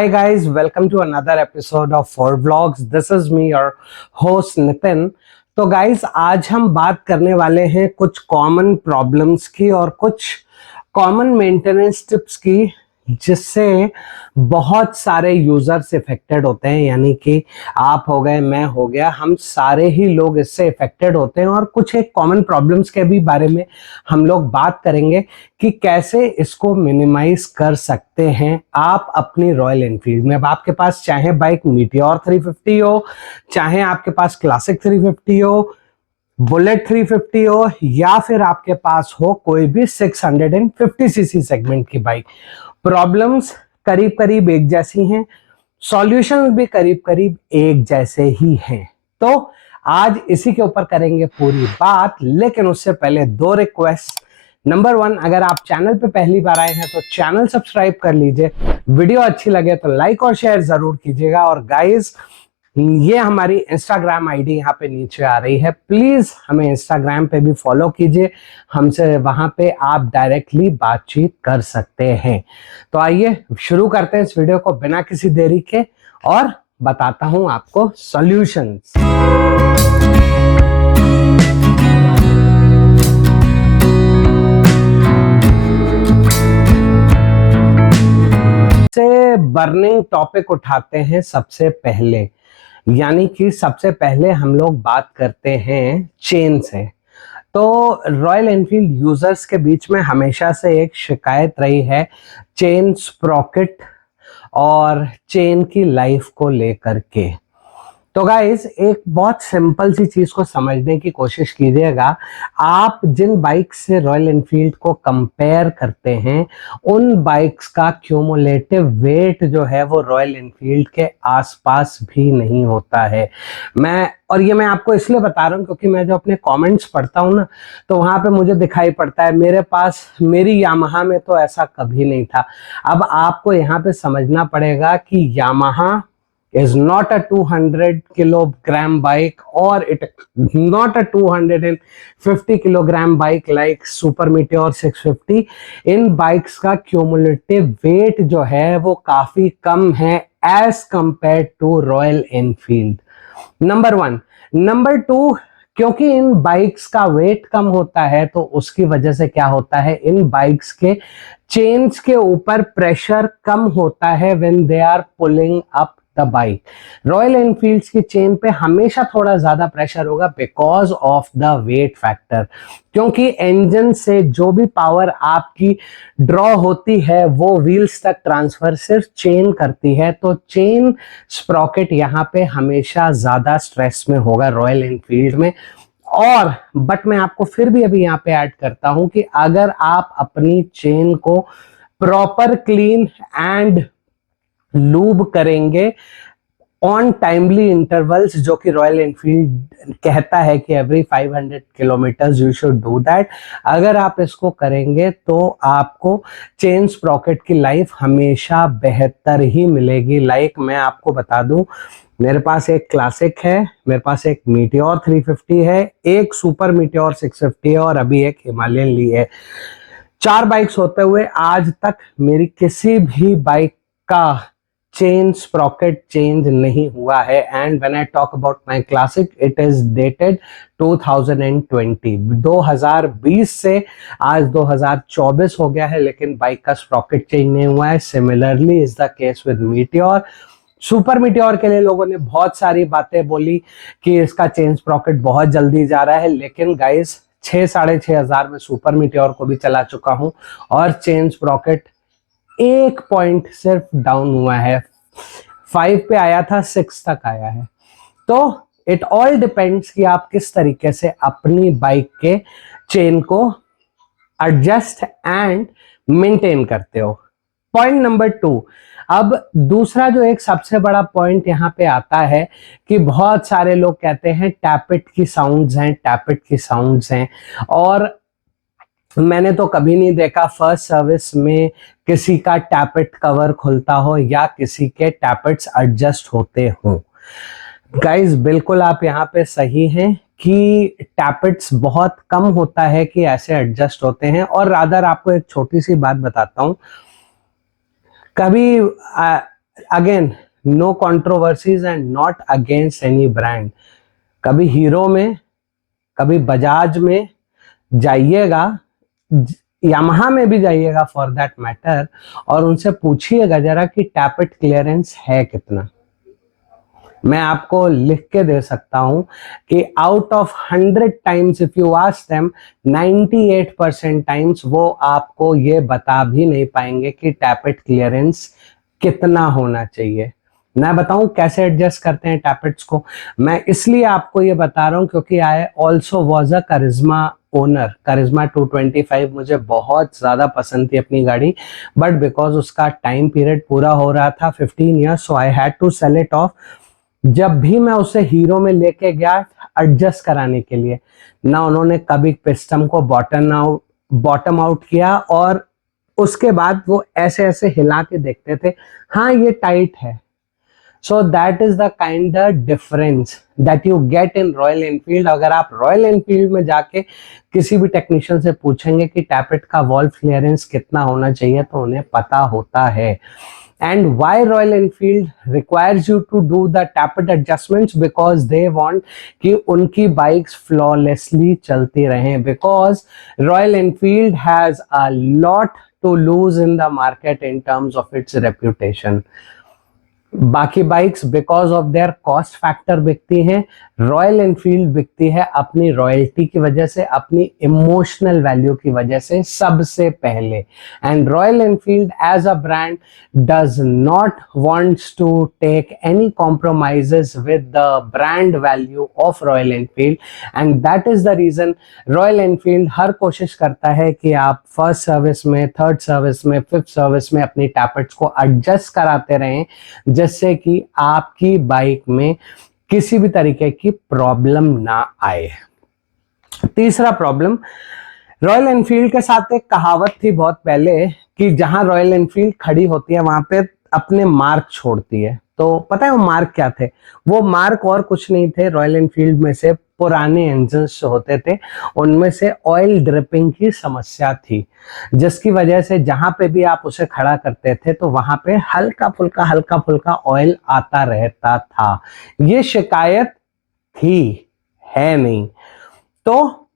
Hi guys, welcome to another episode of Four Vlogs. This is me, your host Nitin. तो guys आज हम बात करने वाले हैं कुछ कॉमन प्रॉब्लम्स की और कुछ कॉमन मेंटेनेंस टिप्स की जिससे बहुत सारे यूजर्स इफेक्टेड होते हैं। यानी कि आप हो गए, मैं हो गया, हम सारे ही लोग इससे इफेक्टेड होते हैं। और कुछ एक कॉमन प्रॉब्लम्स के भी बारे में हम लोग बात करेंगे कि कैसे इसको मिनिमाइज कर सकते हैं आप अपनी रॉयल एनफील्ड में। अब आपके पास चाहे बाइक मीटियोर 350 हो, चाहे आपके पास क्लासिक 350 हो, बुलेट 350 हो, या फिर आपके पास हो कोई भी 650 सीसी सेगमेंट की बाइक, प्रॉब्लम्स करीब करीब एक जैसी हैं, सॉल्यूशंस भी करीब करीब एक जैसे ही हैं। तो आज इसी के ऊपर करेंगे पूरी बात, लेकिन उससे पहले दो रिक्वेस्ट। नंबर 1, अगर आप चैनल पे पहली बार आए हैं तो चैनल सब्सक्राइब कर लीजिए, वीडियो अच्छी लगे तो लाइक और शेयर जरूर कीजिएगा। और गाइस, ये हमारी इंस्टाग्राम आईडी यहाँ पे नीचे आ रही है, प्लीज हमें इंस्टाग्राम पे भी फॉलो कीजिए, हमसे वहां पे आप डायरेक्टली बातचीत कर सकते हैं। तो आइए शुरू करते हैं इस वीडियो को बिना किसी देरी के और बताता हूं आपको सॉल्यूशंस। से बर्निंग टॉपिक उठाते हैं सबसे पहले, यानी कि सबसे पहले हम लोग बात करते हैं चेन से। तो रॉयल एनफील्ड यूजर्स के बीच में हमेशा से एक शिकायत रही है चेन स्प्रॉकेट और चेन की लाइफ को लेकर के। तो गाइस, एक बहुत सिंपल सी चीज को समझने की कोशिश कीजिएगा। आप जिन बाइक से रॉयल एनफील्ड को कंपेयर करते हैं, उन बाइक्स का क्यूमुलेटिव वेट जो है वो रॉयल एनफील्ड के आसपास भी नहीं होता है। मैं आपको इसलिए बता रहा हूँ क्योंकि मैं जो अपने कमेंट्स पढ़ता हूँ ना, तो वहां पे मुझे दिखाई पड़ता है मेरे पास मेरी यामाहा में तो ऐसा कभी नहीं था। अब आपको यहाँ पे समझना पड़ेगा कि Yamaha is not a 200 kilogram bike, or it not a 250 kilogram bike like Super Meteor 650। इन बाइक्स का क्यूमुलेटिव वेट जो है वो काफी कम है as compare to Royal Enfield. Number 1। Number 2, क्योंकि इन बाइक्स का वेट कम होता है तो उसकी वजह से क्या होता है, इन बाइक्स के चेन्स के ऊपर प्रेशर कम होता है when they are pulling up the bike. Royal Enfield की चेन पे हमेशा थोड़ा ज्यादा प्रेशर होगा because of the weight factor, क्योंकि इंजन से जो भी पावर आपकी ड्रॉ होती है वो व्हील्स तक ट्रांसफर सिर्फ चेन करती है। तो चेन स्प्रॉकेट यहाँ पे हमेशा ज्यादा स्ट्रेस में होगा रॉयल एनफील्ड में। और बट मैं आपको फिर भी अभी यहाँ पे ऐड करता हूं कि अगर आप अपनी चेन को प्रॉपर क्लीन एंड लूब करेंगे ऑन टाइमली इंटरवल्स, जो कि रॉयल एनफील्ड कहता है कि every 500 kilometres you should do that, अगर आप इसको करेंगे तो आपको चेन स्प्रॉकेट की लाइफ हमेशा बेहतर ही मिलेगी। लाइक मैं आपको बता दूं, मेरे पास एक क्लासिक है, मेरे पास एक मीटियोर 350 है, एक सुपर मीटियोर 650 है और अभी एक हिमालयन ली है। 4 बाइक्स होते हुए आज तक मेरी किसी भी बाइक का चेन स्प्रॉकेट चेंज नहीं हुआ है। And when I talk about my classic, it is dated 2020। 2020 से आज 2024 हो गया है, लेकिन बाइक का स्प्रॉकेट चेंज नहीं हुआ है। Similarly is the case with meteor. Super meteor के लिए लोगों ने बहुत सारी बातें बोली कि इसका चेन स्प्रॉकेट बहुत जल्दी जा रहा है, लेकिन गाइस 6,500 में सुपर मीटियोर को भी चला चुका हूं और चेन स्प्रॉकेट 1 पॉइंट सिर्फ डाउन हुआ है। 5 पे आया था, 6 तक आया है। तो इट ऑल डिपेंड्स कि आप किस तरीके से अपनी बाइक के चेन को एडजस्ट एंड मेंटेन करते हो। Point number 2। अब दूसरा जो एक सबसे बड़ा पॉइंट यहाँ पे आता है कि बहुत सारे लोग कहते हैं टैपिट की साउंड्स हैं, टैपिट की साउंड्स हैं। और मैंने तो कभी नहीं देखा फर्स्ट सर्विस में किसी का टैपिट कवर खुलता हो या किसी के टैपिट्स एडजस्ट होते हो। गाइस, बिल्कुल आप यहाँ पे सही हैं कि टैपिट्स बहुत कम होता है कि ऐसे एडजस्ट होते हैं। और रादर आपको एक छोटी सी बात बताता हूँ, कभी again no controversies and not against any brand. कभी हीरो में, कभी बजाज में जाइएगा, यामाहा में भी जाइएगा फॉर दैट मैटर, और उनसे पूछिएगा जरा कि टैपेट क्लियरेंस है कितना। मैं आपको लिख के दे सकता हूं कि out of 100 times if you ask them, 98% times वो आपको ये बता भी नहीं पाएंगे कि टैपेट क्लियरेंस कितना होना चाहिए। मैं बताऊं कैसे एडजस्ट करते हैं टैपेट्स को? मैं इसलिए आपको ये बता रहा हूं क्योंकि I also was a Karizma owner. Karizma 225 मुझे बहुत ज्यादा पसंद थी अपनी गाड़ी, बट बिकॉज उसका टाइम पीरियड पूरा हो रहा था 15 years, so I had to sell it off. जब भी मैं उसे हीरो में लेके गया एडजस्ट कराने के लिए, ना उन्होंने कभी पिस्टन को बॉटम आउट किया, और उसके बाद वो ऐसे ऐसे हिला के देखते थे, हाँ ये टाइट है। So that is the kind of difference that you get in royal Enfield. अगर आप रॉयल एनफील्ड में जाके किसी भी टेक्नीशियन से पूछेंगे कि टैपेट का वॉल्व क्लियरेंस कितना होना चाहिए, तो उन्हें पता होता है। And why Royal Enfield requires you to do the tappet adjustments? Because they want कि उनकी बाइक्स flawlessly चलती रहें, because Royal Enfield has a lot to lose in the market in terms of its reputation. बाकी bikes because of their cost factor बिकती हैं, royal Enfield बिकती है अपनी रॉयल्टी की वजह से, अपनी इमोशनल वैल्यू की वजह से सबसे पहले। And Royal Enfield as a brand does not wants to take any compromises with the brand value of Royal Enfield, and that is the reason Royal Enfield हर कोशिश करता है कि आप फर्स्ट सर्विस में, थर्ड सर्विस में, fifth service में अपनी टैपेट्स को एडजस्ट कराते रहें, जिससे कि आपकी बाइक में किसी भी तरीके की प्रॉब्लम ना आए। तीसरा प्रॉब्लम, रॉयल एनफील्ड के साथ एक कहावत थी बहुत पहले कि जहां रॉयल एनफील्ड खड़ी होती है वहां पे अपने मार्क छोड़ती है। तो पता है वो मार्क क्या थे? वो मार्क और कुछ नहीं थे, रॉयल एनफील्ड में से पुराने इंजन्स जो होते थे उनमें से ऑयल ड्रिपिंग की समस्या थी, जिसकी वजह से जहां पे भी आप उसे खड़ा करते थे तो वहां पे हल्का फुल्का ऑयल आता रहता था। ये शिकायत थी, है नहीं। तो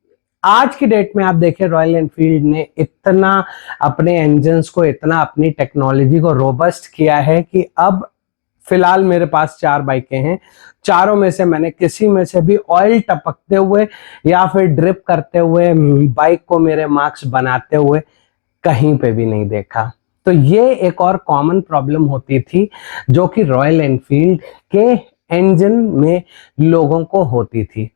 आज की डेट में आप देखें रॉयल एनफील्ड ने इतना अपने इंजन्स को, इतना अपनी टेक्नोलॉजी को रोबस्ट किया है कि अब फिलहाल मेरे पास 4 बाइकें हैं, चारों में से मैंने किसी में से भी ऑयल टपकते हुए या फिर ड्रिप करते हुए बाइक को मेरे मार्क्स बनाते हुए कहीं पे भी नहीं देखा। तो ये एक और कॉमन प्रॉब्लम होती थी जो कि रॉयल एनफील्ड के इंजन में लोगों को होती थी।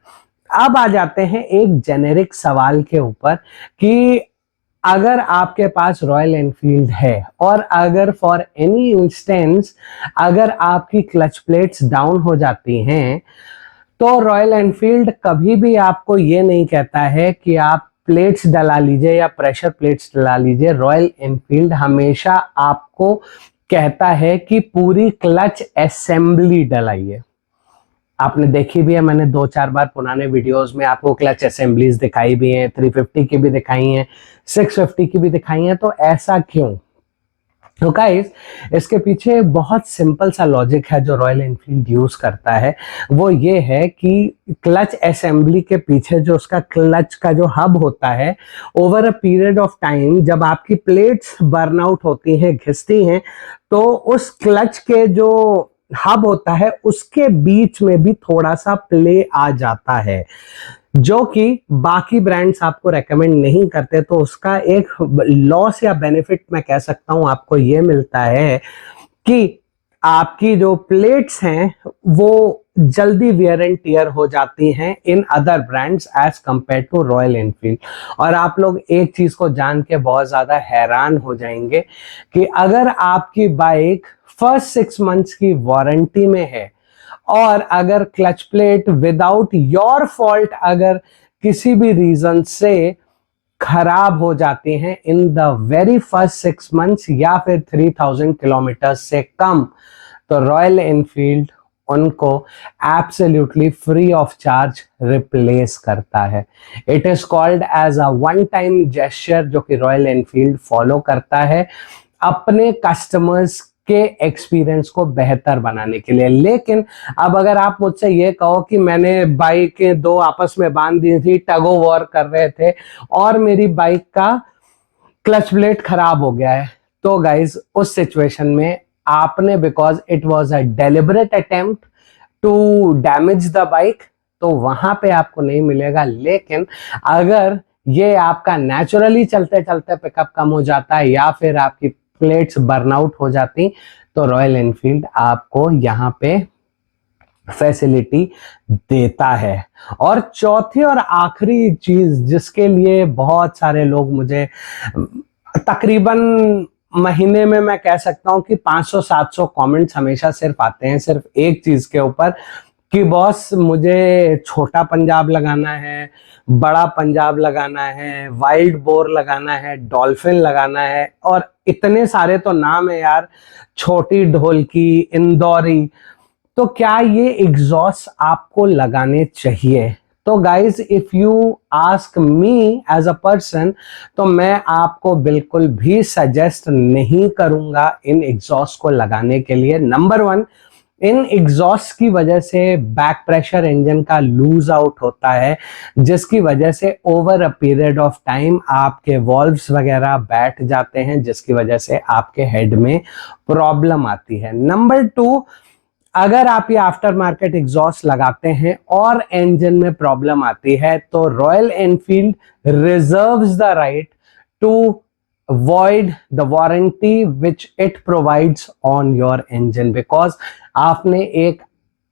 अब आ जाते हैं एक जेनेरिक सवाल के ऊपर कि अगर आपके पास रॉयल एनफील्ड है और अगर फॉर एनी इंस्टेंस अगर आपकी क्लच प्लेट्स डाउन हो जाती हैं, तो रॉयल एनफील्ड कभी भी आपको ये नहीं कहता है कि आप प्लेट्स डला लीजिए या प्रेशर प्लेट्स डला लीजिए। रॉयल एनफील्ड हमेशा आपको कहता है कि पूरी क्लच असेंबली डलाइए। आपने देखी भी है, मैंने 2-4 बार पुराने वीडियोस में आपको क्लच असेंबलीज दिखाई भी हैं, 350 की भी दिखाई हैं, 650 की भी दिखाई हैं। तो ऐसा क्यों? तो गाइस, इसके पीछे बहुत सिंपल सा लॉजिक है जो रॉयल एनफील्ड यूज करता है। वो ये है कि क्लच असेंबली के पीछे जो उसका क्लच का जो हब होता है, over a period of time जब आपकी प्लेट्स बर्नआउट होती हैं, घिसती हैं, तो उस क्लच के जो हब होता है उसके बीच में भी थोड़ा सा प्ले आ जाता है, जो कि बाकी ब्रांड्स आपको रेकमेंड नहीं करते। तो उसका एक लॉस या बेनिफिट मैं कह सकता हूं आपको ये मिलता है कि आपकी जो प्लेट्स हैं वो जल्दी वियर एंड टियर हो जाती हैं in other brands as compare to Royal Enfield. और आप लोग एक चीज को जान के बहुत ज्यादा हैरान हो जाएंगे कि अगर आपकी बाइक फर्स्ट 6 मंथ्स की वारंटी में है और अगर clutch plate without your fault अगर किसी भी रीजन से खराब हो जाते हैं in the very first 6 months या फिर 3000 किलोमीटर से कम, तो रॉयल एनफील्ड उनको absolutely free of charge replace करता है। It is called as a one time gesture जो कि रॉयल एनफील्ड फॉलो करता है अपने कस्टमर्स के एक्सपीरियंस को बेहतर बनाने के लिए। लेकिन अब अगर आप मुझसे ये कहो कि मैंने बाइक दो आपस में बांध दी थी, टगो वॉर कर रहे थे और मेरी बाइक का क्लच प्लेट खराब हो गया है, तो गाइज उस सिचुएशन में आपने, because it was a deliberate attempt to damage the bike, तो वहां पे आपको नहीं मिलेगा। लेकिन अगर ये आपका नेचुरली चलते चलते पिकअप कम हो जाता है या फिर आपकी प्लेट्स बर्नआउट हो जाती, तो रॉयल एनफील्ड आपको यहाँ पे फैसिलिटी देता है। और चौथी और आखिरी चीज जिसके लिए बहुत सारे लोग मुझे तकरीबन महीने में मैं कह सकता हूं कि 500-700 कमेंट्स हमेशा सिर्फ आते हैं सिर्फ एक चीज के ऊपर कि बॉस मुझे छोटा पंजाब लगाना है, बड़ा पंजाब लगाना है, वाइल्ड बोर लगाना है, डॉल्फिन लगाना है, और इतने सारे तो नाम है यार, छोटी ढोलकी, इंदौरी। तो क्या ये एग्जॉस्ट आपको लगाने चाहिए? तो guys if you ask me as a person, तो मैं आपको बिल्कुल भी सजेस्ट नहीं करूंगा इन एग्जॉस्ट को लगाने के लिए। नंबर वन, इन एग्जॉस्ट की वजह से बैक प्रेशर इंजन का लूज आउट होता है, जिसकी वजह से over a period of time आपके वॉल्व्स वगैरह बैठ जाते हैं, जिसकी वजह से आपके हेड में प्रॉब्लम आती है। नंबर टू, अगर आप ये आफ्टर मार्केट एग्जॉस्ट लगाते हैं और इंजन में प्रॉब्लम आती है, तो Royal Enfield reserves the right to void the warranty which it provides on your engine, because आपने एक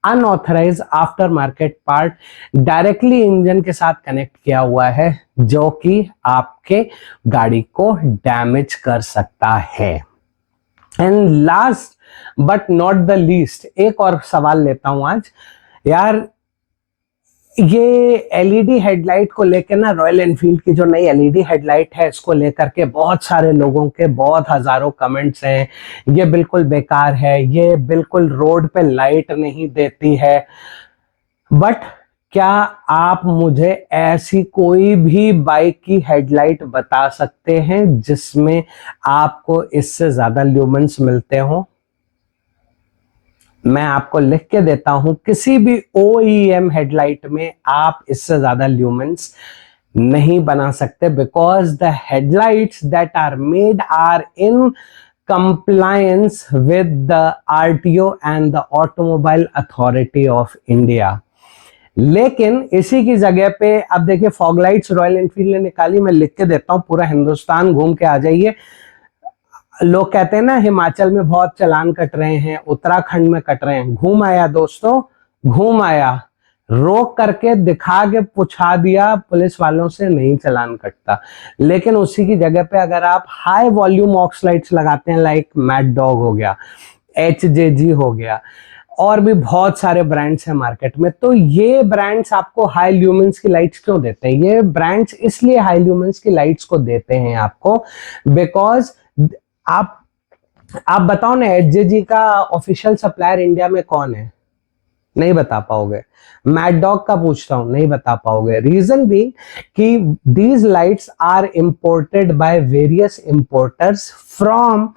unauthorised after market part directly engine के साथ कनेक्ट किया हुआ है, जो कि आपके गाड़ी को डैमेज कर सकता है। And last but not the least, एक और सवाल लेता हूं आज यार। ये एलईडी हेडलाइट को लेकर ना, रॉयल एनफील्ड की जो नई एलईडी हेडलाइट है, इसको लेकर के बहुत सारे लोगों के बहुत हजारों कमेंट्स हैं। ये बिल्कुल बेकार है, ये बिल्कुल रोड पे लाइट नहीं देती है। बट क्या आप मुझे ऐसी कोई भी बाइक की हेडलाइट बता सकते हैं जिसमें आपको इससे ज्यादा ल्यूमेंस मिलते हो? मैं आपको लिख के देता हूं, किसी भी OEM हेडलाइट में आप इससे ज्यादा ल्यूमेंस नहीं बना सकते, because the headlights that are made are in compliance with the RTO and the automobile authority of India. लेकिन इसी की जगह पे अब देखिए, फॉग लाइट्स रॉयल एनफील्ड ने निकाली, मैं लिख के देता हूं, पूरा हिंदुस्तान घूम के आ जाइए। लोग कहते हैं ना हिमाचल में बहुत चालान कट रहे हैं, उत्तराखंड में कट रहे हैं, घूम आया दोस्तों, घूम आया, रोक करके दिखा के पूछा दिया पुलिस वालों से, नहीं चालान कटता। लेकिन उसी की जगह पे अगर आप हाई वॉल्यूम ऑक्स लाइट्स लगाते हैं, लाइक मैड डॉग हो गया, HJG हो गया, और भी बहुत सारे ब्रांड्स हैं मार्केट में, तो ये ब्रांड्स आपको हाई ल्यूमेंस की लाइट्स क्यों देते हैं? ये ब्रांड्स इसलिए हाई ल्यूमेंस की लाइट्स को देते हैं आपको, बिकॉज आप बताओ ना, HJG का ऑफिशियल सप्लायर इंडिया में कौन है? नहीं बता पाओगे। मैड डॉग का पूछता हूं, नहीं बता पाओगे। रीजन भी कि these lights are imported by various importers from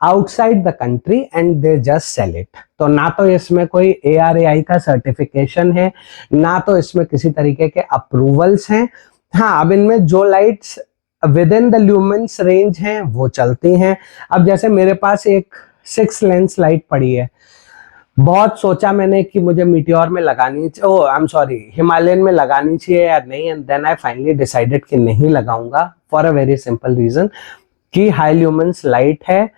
outside the country and they just sell it. तो ना तो इसमें कोई ARAI का सर्टिफिकेशन है, ना तो इसमें किसी तरीके के अप्रूवल्स हैं। हाँ, अब इनमें जो lights with in the lumens range हैं वो चलती हैं। अब जैसे मेरे पास एक 6 लेंस लाइट पड़ी है, बहुत सोचा मैंने कि मुझे मीटियोर में लगानी, आई एम सॉरी, हिमालयन में लगानी चाहिए या नहीं, and then I finally decided कि नहीं लगाऊंगा, for a very simple reason कि हाई ल्यूमेंस लाइट है,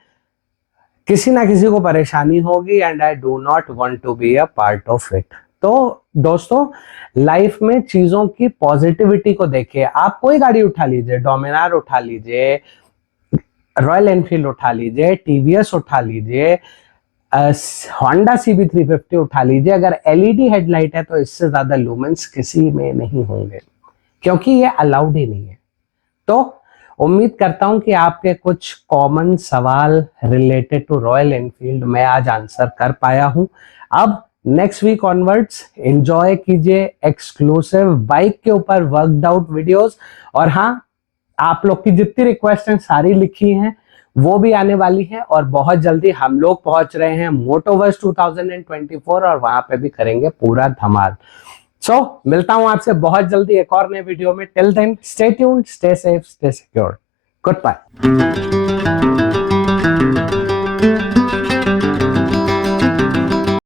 किसी ना किसी को परेशानी होगी, and I do not want to be a part of it. तो दोस्तों, लाइफ में चीजों की पॉजिटिविटी को देखिए। आप कोई गाड़ी उठा लीजिए, डोमिनार उठा लीजिए, रॉयल एनफील्ड उठा लीजिए, TVS उठा लीजिए, होंडा CB350 उठा लीजिए, अगर LED हेडलाइट है तो इससे ज्यादा लूमेंस किसी में नहीं होंगे, क्योंकि ये अलाउड ही नहीं है। तो उम्मीद करता हूं कि आपके कुछ कॉमन सवाल रिलेटेड टू रॉयल एनफील्ड मैं आज आंसर कर पाया हूं। अब नेक्स्ट वीक ऑनवर्ड्स एंजॉय कीजिए एक्सक्लूसिव बाइक के ऊपर वर्कड आउट वीडियोस। और हाँ, आप लोग की जितनी रिक्वेस्ट हैं सारी लिखी हैं, वो भी आने वाली है और बहुत जल्दी हम लोग पहुंच रहे हैं मोटोवर्स 2024 और वहां पे भी करेंगे पूरा धमाल। सो मिलता हूं आपसे बहुत जल्दी एक और नए वीडियो में। Till then stay tuned, stay safe, stay secure. Good bye.